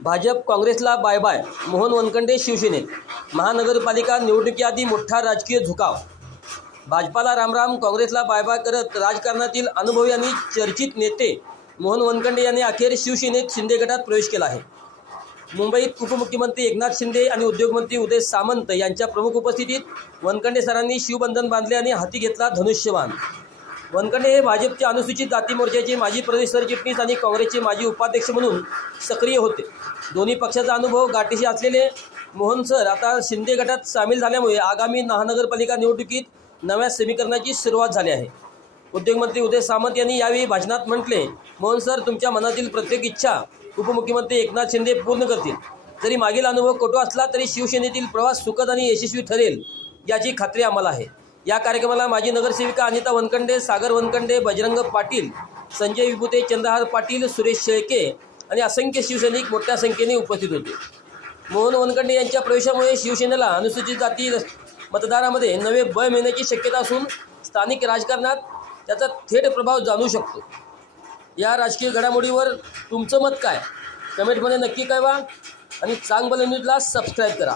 भाजप काँग्रेसला bye bye, Mohan Wankhede शिवसेनेत. महानगरपालिका निवडणुकीआधी मोठा राजकीय झुकाव. भाजपाला रामराम, काँग्रेसला बाय बाय करत राजकारणातील अनुभवी आणि चर्चित नेते मोहन वनखंडे यांनी अखेर शिवसेनेत शिंदे गटात प्रवेश केला आहे. मुंबईत उपमुख्यमंत्री एकनाथ शिंदे आणि उद्योगमंत्री उदय सामंत यांच्या प्रमुख उपस्थितीत वनखंडे सरांनी शिवबंधन बांधले आणि हाती घेतला धनुष्यबाण. वनखंडे हे भाजपचे अनुसूचित जाती मोर्चाचे माजी प्रदेश सरचिटणीस आणि काँग्रेसचे माजी उपाध्यक्ष म्हणून सक्रिय होते. दोन्ही पक्षाचा अनुभव गाठीशी असलेले मोहन सर आता शिंदे गटात सामील झाल्यामुळे आगामी महानगरपालिका निवडणुकीत नव्या समीकरणाची सुरुवात झाली आहे. उद्योगमंत्री उदय सामंत यांनी यावेळी भाषणात म्हटले, मोहन सर तुमच्या मनातील प्रत्येक इच्छा उपमुख्यमंत्री एकनाथ शिंदे पूर्ण करतील. जरी मागील अनुभव कटू असला तरी शिवसेनेतील प्रवास सुखद आणि यशस्वी ठरेल याची खात्री आम्हाला आहे. या कार्यक्रमाला माजी नगरसेविका अनिता वनखंडे, सागर वनखंडे, बजरंग पाटील, संजय विभूते, चंद्रहार पाटील, सुरेश शेळके आणि असंख्य शिवसैनिक मोठ्या संख्येने उपस्थित होते. मोहन वनखंडे यांच्या प्रवेशामुळे शिवसेनेला अनुसूचित जाती मतदारामध्ये नवे बळ मिळण्याची शक्यता असून स्थानिक राजकारणात त्याचा थेट प्रभाव जाणू शकतो. या राजकीय घडामोडीवर तुमचं मत काय? कमेंटमध्ये नक्की कळवा आणि चांगलं न्यूजला सबस्क्राईब करा.